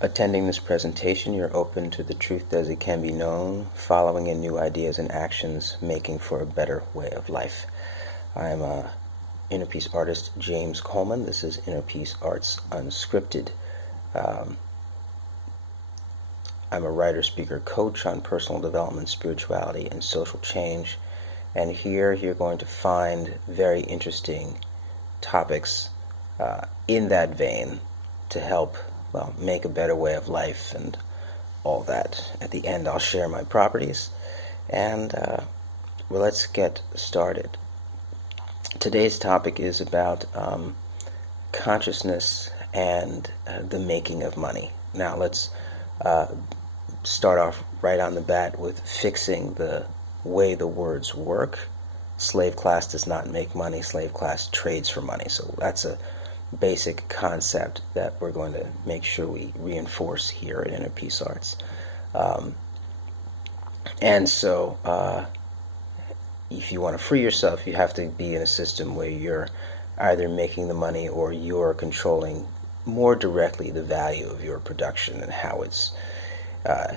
Attending this presentation, you're open to the truth as it can be known, following in new ideas and actions, making for a better way of life. I'm Inner Peace artist James Coleman. This is Inner Peace Arts Unscripted. I'm a writer, speaker, coach on personal development, spirituality, and social change. And here you're going to find very interesting topics in that vein to help make a better way of life and all that. At the end, I'll share my properties, and let's get started. Today's topic is about consciousness and the making of money. Now, let's start off right on the bat with fixing the way the words work. Slave class does not make money. Slave class trades for money. So that's a basic concept that we're going to make sure we reinforce here at Inner Peace Arts. And so if you want to free yourself, you have to be in a system where you're either making the money or you're controlling more directly the value of your production and how it's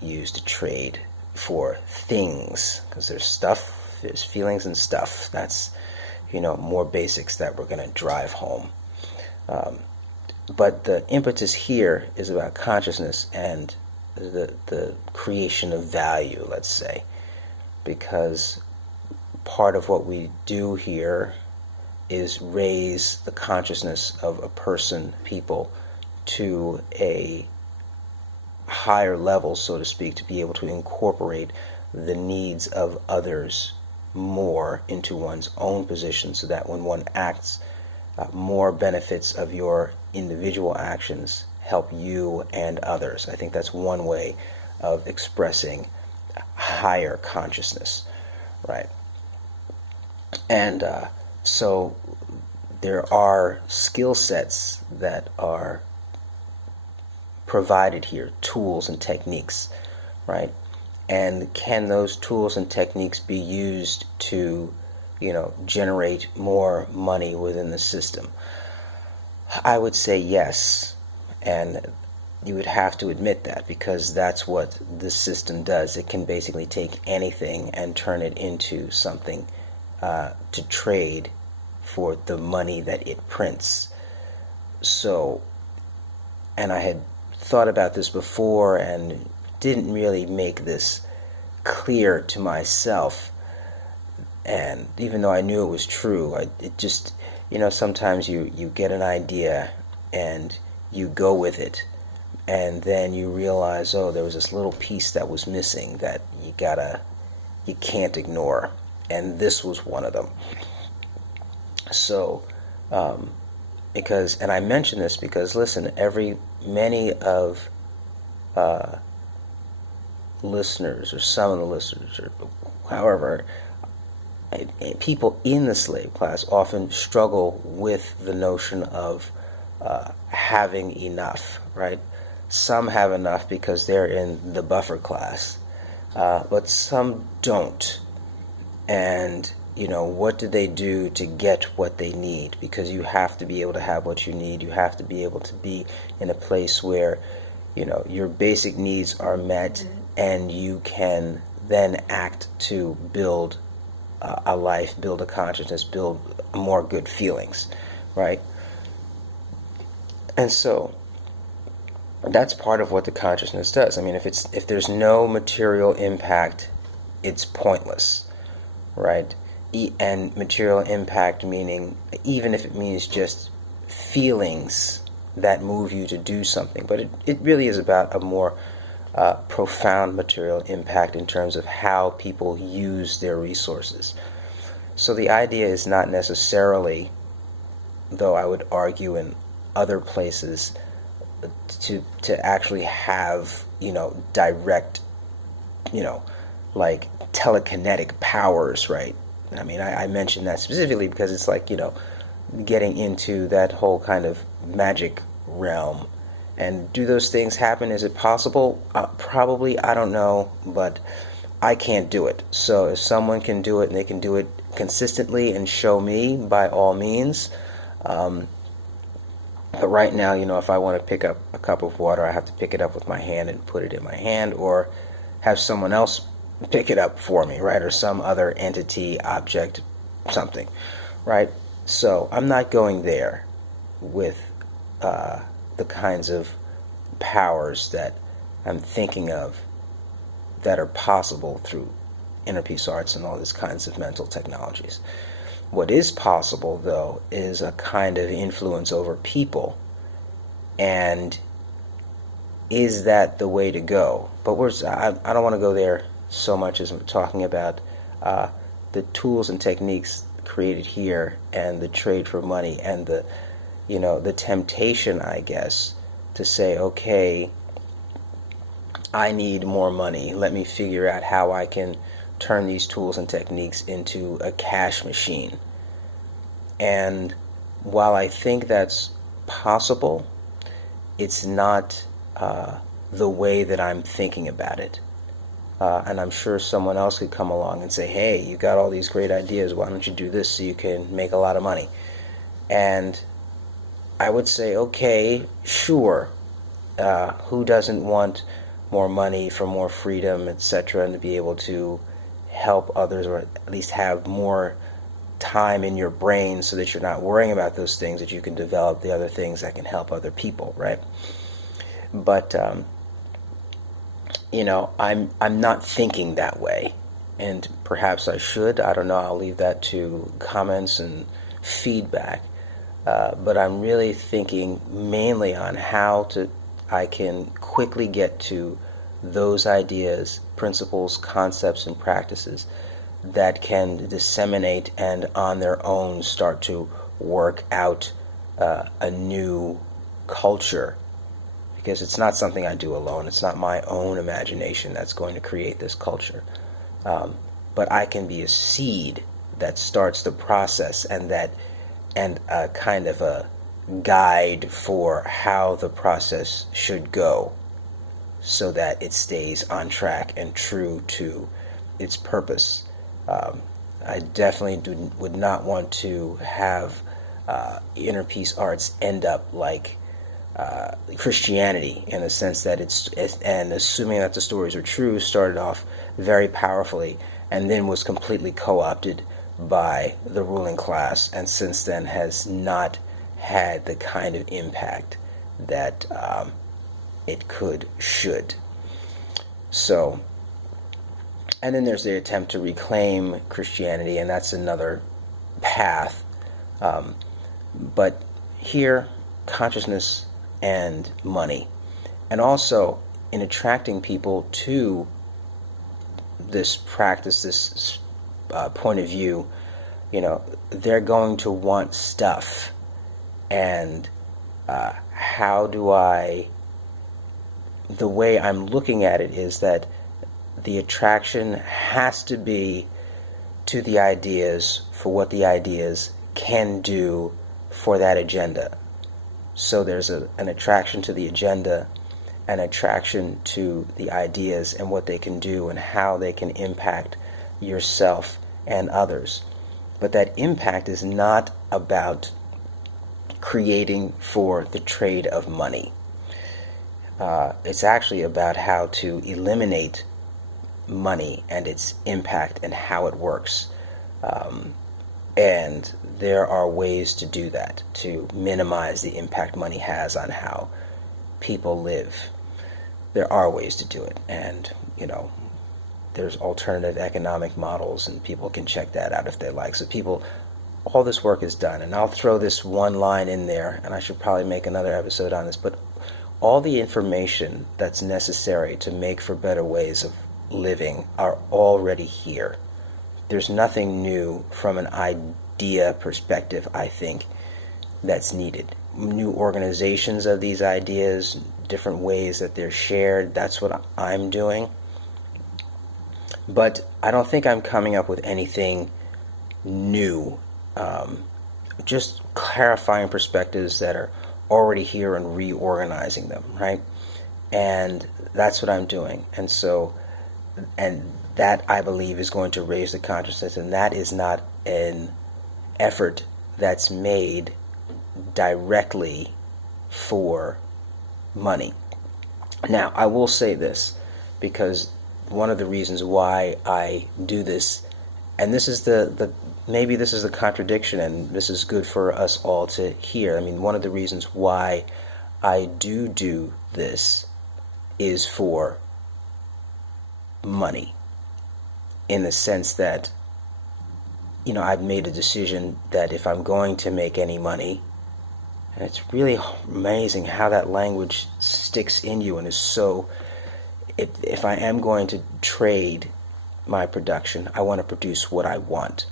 used to trade for things. Because there's stuff, there's feelings and stuff. That's, more basics that we're going to drive home. But the impetus here is about consciousness and the creation of value, let's say, because part of what we do here is raise the consciousness of a person, people, to a higher level, so to speak, to be able to incorporate the needs of others more into one's own position, so that when one acts, more benefits of your individual actions help you and others. I think that's one way of expressing higher consciousness, right? And so there are skill sets that are provided here, tools and techniques, right? And can those tools and techniques be used to generate more money within the system? I would say yes, and you would have to admit that, because that's what the system does. It can basically take anything and turn it into something to trade for the money that it prints. So, and I had thought about this before and didn't really make this clear to myself. And even though I knew it was true, it just, sometimes you get an idea and you go with it, and then you realize, oh, there was this little piece that was missing that you can't ignore. And this was one of them. So, and I mention this because, listen, many of listeners, or some of the listeners, or however, people in the slave class often struggle with the notion of having enough, right? Some have enough because they're in the buffer class, but some don't. And, what do they do to get what they need? Because you have to be able to have what you need. You have to be able to be in a place where, your basic needs are met, and you can then act to build a life, build a consciousness, build more good feelings, right? And so that's part of what the consciousness does. I mean, if there's no material impact, it's pointless, right? And material impact meaning, even if it means just feelings that move you to do something, but it really is about a more profound material impact in terms of how people use their resources. So the idea is not necessarily, though I would argue in other places, to actually have, direct, like telekinetic powers, right? I mean, I mentioned that specifically because it's like, getting into that whole kind of magic realm. And do those things happen? Is it possible? Probably, I don't know, but I can't do it. So if someone can do it and they can do it consistently and show me, by all means, But right now, if I want to pick up a cup of water, I have to pick it up with my hand and put it in my hand, or have someone else pick it up for me, right? Or some other entity, object, something, right? So I'm not going there with the kinds of powers that I'm thinking of that are possible through inner peace arts and all these kinds of mental technologies. What is possible, though, is a kind of influence over people. And is that the way to go? But I don't want to go there so much as we're talking about the tools and techniques created here and the trade for money and the temptation, I guess, to say, okay, I need more money. Let me figure out how I can turn these tools and techniques into a cash machine. And while I think that's possible, it's not the way that I'm thinking about it. And I'm sure someone else could come along and say, hey, you got all these great ideas, why don't you do this so you can make a lot of money? And I would say, okay, sure. Who doesn't want more money for more freedom, etc., and to be able to help others, or at least have more time in your brain so that you're not worrying about those things, that you can develop the other things that can help other people, right? But I'm not thinking that way, and perhaps I should. I don't know. I'll leave that to comments and feedback. But I'm really thinking mainly on how I can quickly get to those ideas, principles, concepts, and practices that can disseminate and on their own start to work out a new culture. Because it's not something I do alone. It's not my own imagination that's going to create this culture. But I can be a seed that starts the process, and a kind of a guide for how the process should go, so that it stays on track and true to its purpose. I definitely would not want to have inner peace arts end up like Christianity, in the sense that and assuming that the stories are true, started off very powerfully and then was completely co-opted by the ruling class, and since then has not had the kind of impact that it should. So, and then there's the attempt to reclaim Christianity, and that's another path. But here, consciousness and money, and also in attracting people to this practice, this point of view, they're going to want stuff. And the way I'm looking at it is that the attraction has to be to the ideas, for what the ideas can do for that agenda. So there's an attraction to the agenda, an attraction to the ideas and what they can do and how they can impact yourself and others. But that impact is not about creating for the trade of money. It's actually about how to eliminate money and its impact and how it works. And there are ways to do that, to minimize the impact money has on how people live. There are ways to do it, and there's alternative economic models, and people can check that out if they like. So all this work is done, and I'll throw this one line in there, and I should probably make another episode on this, but all the information that's necessary to make for better ways of living are already here. There's nothing new from an idea perspective, I think, that's needed. New organizations of these ideas, different ways that they're shared, that's what I'm doing. But I don't think I'm coming up with anything new. Just clarifying perspectives that are already here and reorganizing them, right? And that's what I'm doing. And that, I believe, is going to raise the consciousness, and that is not an effort that's made directly for money. Now, I will say this, because one of the reasons why I do this, and this is maybe this is the contradiction, and this is good for us all to hear. I mean, one of the reasons why I do this is for money, in the sense that, I've made a decision that if I'm going to make any money, and it's really amazing how that language sticks in you and is so, if I am going to trade my production, I want to produce what I want.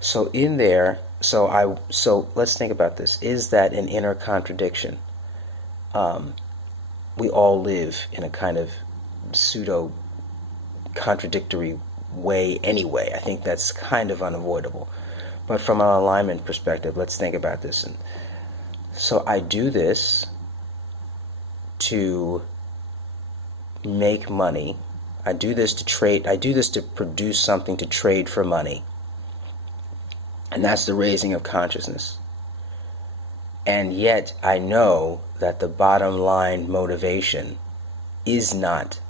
So in there, so let's think about this. Is that an inner contradiction? We all live in a kind of pseudo contradictory way anyway. I think that's kind of unavoidable. But from an alignment perspective, let's think about this. And so I do this to make money. I do this to trade. I do this to produce something to trade for money. And that's the raising of consciousness. And yet I know that the bottom line motivation is not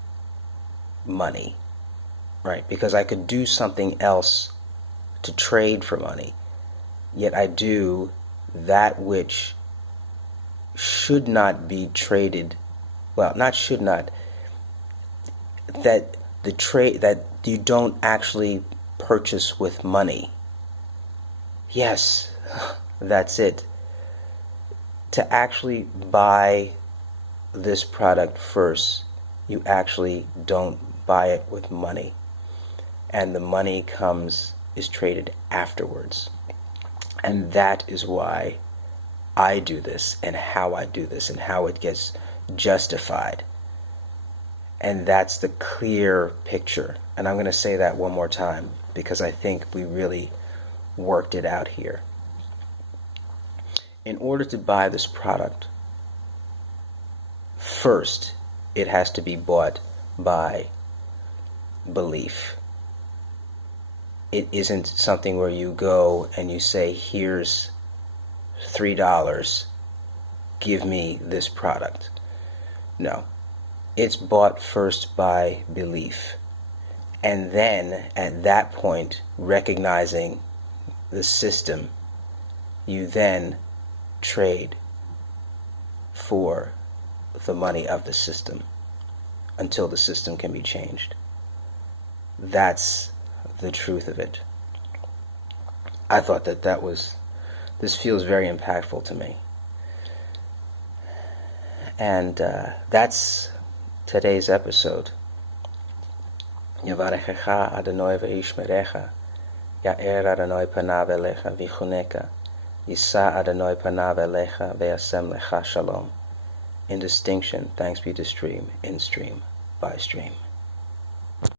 money, right? Because I could do something else to trade for money, yet I do that which should not be traded. Well, not should not. That the trade that you don't actually purchase with money. Yes, that's it. To actually buy this product first, you actually don't buy it with money. And the money is traded afterwards. And that is why I do this, and how I do this, and how it gets justified. And that's the clear picture. And I'm going to say that one more time, because I think we really worked it out here. In order to buy this product, first, it has to be bought by belief. It isn't something where you go and you say, here's $3, give me this product. No. It's bought first by belief. And then, at that point, recognizing the system, you then trade for the money of the system until the system can be changed. That's the truth of it. I thought this feels very impactful to me. And that's today's episode. Yavarechecha Adonai ve'ishmerecha, Ya'er Adonai panav elecha v'chuneka, Yisa Adonai panav elecha ve'asem lecha shalom. In distinction, thanks be to stream, in stream, by stream.